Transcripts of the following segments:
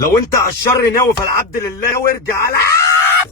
لو انت على الشر ناوي فالعبد لله وارجع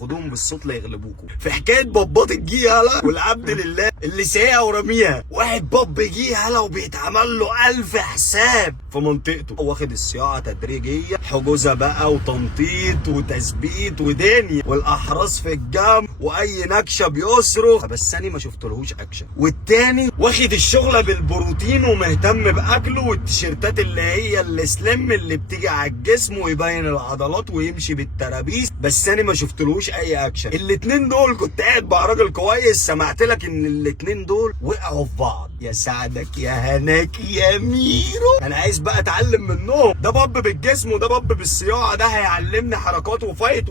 خدوهم بالصوت لا يغلبوكوا. في حكايه بابات الجي هلا والعبد لله اللي سايقها ورميها، واحد باب جي هلا وبيتعمل له 1000 حساب في منطقته، واخد الصياعه تدريجيه، حجوزه بقى وتنطيط وتثبيت ودنيا والاحراس في الجنب واي نكشه بيصرخ، بس انا ما شفتلهوش اكشن. والتاني واخد الشغله بالبروتين ومهتم باكله والتيشيرتات اللي هي السليم اللي بتيجي على الجسم ويبين العضلات ويمشي بالترابيس، بس انا ما شفتلهوش اي اكشن. الاتنين دول كنت قاعد مع راجل كويس، سمعت لك ان الاتنين دول وقعوا في بعض. يا سعدك يا هناك يا ميرو، انا عايز بقى اتعلم منهم. ده باب بالجسم وده باب بالصياعه، ده هيعلمني حركات وفايت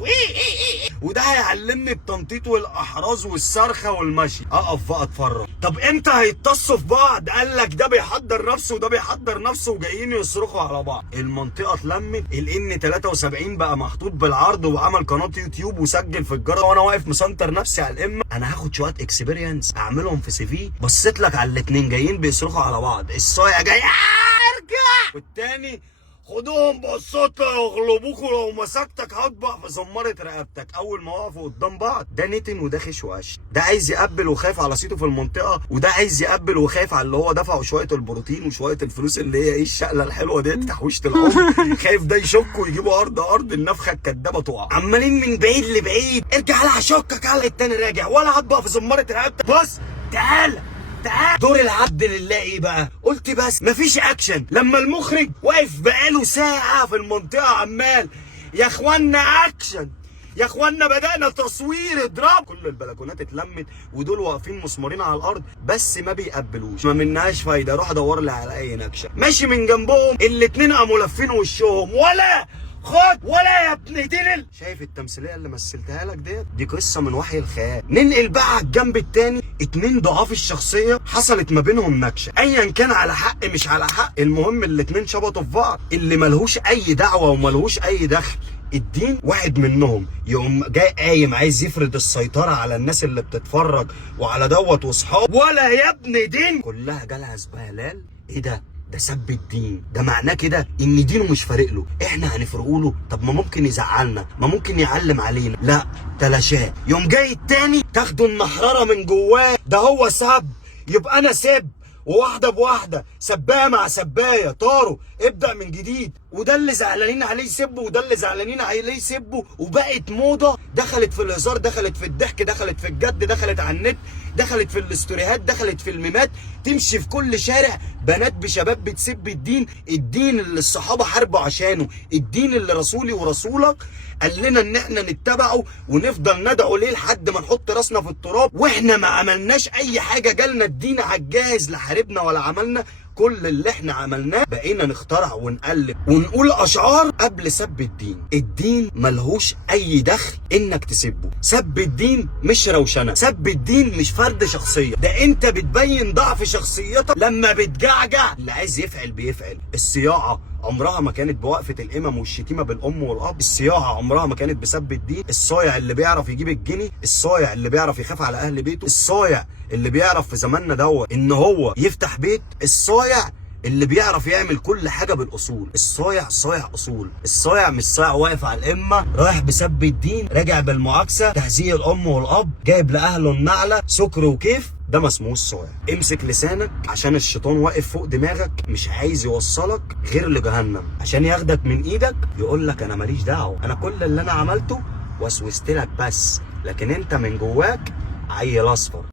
وده هيعلمني التنطيط والاحراز والصرخه والمشي. اقف بقى اتفرج. طب امتى هيتصوا في بعض؟ قال لك ده بيحضر نفسه وده بيحضر نفسه وجايين يصرخوا على بعض. المنطقه اتلمت، الان 73 بقى محطوط بالعرض وعمل قناه يوتيوب وسجل في الجرة، وانا واقف مسنتر نفسي على الامه. انا هاخد شويه اكسبيرينس اعملهم في سي في. بصيت لك على الاتنين جايين بيصرخوا على بعض، الصايع جاي ارجع، والتاني خدوهم بالصوت لا يغلبوكوا، لو مسكتك هطبع في زمارة رقبتك. اول ما وقفوا قدام بعض، ده نتن وده خش وقش، ده عايز يقبل وخايف على صيته في المنطقه، وده عايز يقبل وخايف على اللي هو دفعه شويه البروتين وشويه الفلوس اللي هي ايه الشقله الحلوه ديت تحويشه العمر. خايف ده يشك ويجيبوا ارض النفخه الكدابه تقع. عمالين من بعيد لبعيد، ارجع لا هشكك على التاني راجع ولا هطبع في زمارة رقبتك. بص تعالى دور العبد لله ايه بقى؟ قلت بس مفيش اكشن. لما المخرج واقف بقاله ساعه في المنطقه عمال يا اخوانا اكشن، يا اخوانا بدأنا تصوير اضراب، كل البلكونات اتلمت ودول واقفين مسمارين على الارض بس ما بيقبلوش. ما منهاش فايده، روح ادور لي على اي نكشه. ماشي من جنبهم الاتنين قاموا لافين وشهم، ولا خد ولا يا ابن دلل. شايف التمثيليه اللي مثلتها لك دي قصه من وحي الخيال. ننقل بقى على الجنب التاني، اتنين ضعاف الشخصيه حصلت ما بينهم نكشه، ايا كان على حق مش على حق، المهم الاتنين شبطوا في بعض. اللي ملهوش اي دعوه وملهوش اي دخل الدين، واحد منهم يقوم جاي قايم عايز يفرض السيطره على الناس اللي بتتفرج وعلى دوت واصحابه، ولا يا ابن دين كلها جالها زبالال. ايه ده سب الدين، ده معناه كده ان دينه مش فارق له، احنا هنفرقوا له؟ طب ما ممكن يزعلنا، ما ممكن يعلم علينا، لا تلاشاه. يوم جاي التاني تاخده النحرره من جواه، ده هو سب يبقى انا سب، وواحده بواحده سبايه مع سبايه طاروا ابدا من جديد. وده اللي زعلانين عليه يسبوا وده اللي زعلانين عليه يسبوا، وبقت موضه دخلت في الهزار، دخلت في الضحك، دخلت في الجد، دخلت على النت، دخلت في الاستوريهات، دخلت في الميمات، تمشي في كل شارع بنات بشباب بتسب الدين اللي الصحابه حاربوا عشانه، الدين اللي رسولي ورسولك قال لنا ان احنا نتبعه ونفضل ندعو ليه لحد ما نحط راسنا في التراب، واحنا ما عملناش اي حاجه، جالنا الدين على الجاهز، لا حاربنا ولا عملنا. كل اللي احنا عملناه بقينا نخترع ونقلب ونقول اشعار قبل سب الدين. الدين ملهوش اي دخل انك تسبه، سب الدين مش روشنه، سب الدين مش فرد شخصيه، ده انت بتبين ضعف شخصيتك لما بتجعجع. اللي عايز يفعل بيفعل. الصياعه عمرها ما كانت بوقفه الامم والشتيمه بالام والاب، الصياعه عمرها ما كانت بسب الدين. الصايع اللي بيعرف يجيب الجنيه، الصايع اللي بيعرف يخاف على اهل بيته، الصايع اللي بيعرف في زماننا دوت ان هو يفتح بيت، الصايع اللي بيعرف يعمل كل حاجه بالاصول. الصايع صايع اصول، الصايع مش صايع واقف على الامه رايح بسب الدين راجع بالمعاكسه تهزيق الام والاب جايب لاهله النعله سكر وكيف. ده ما اسمهوش صايع. امسك لسانك عشان الشيطان واقف فوق دماغك مش عايز يوصلك غير لجهنم، عشان ياخدك من ايدك يقول لك انا ماليش دعوه، انا كل اللي انا عملته وسوست لك بس، لكن انت من جواك عيل اصفر.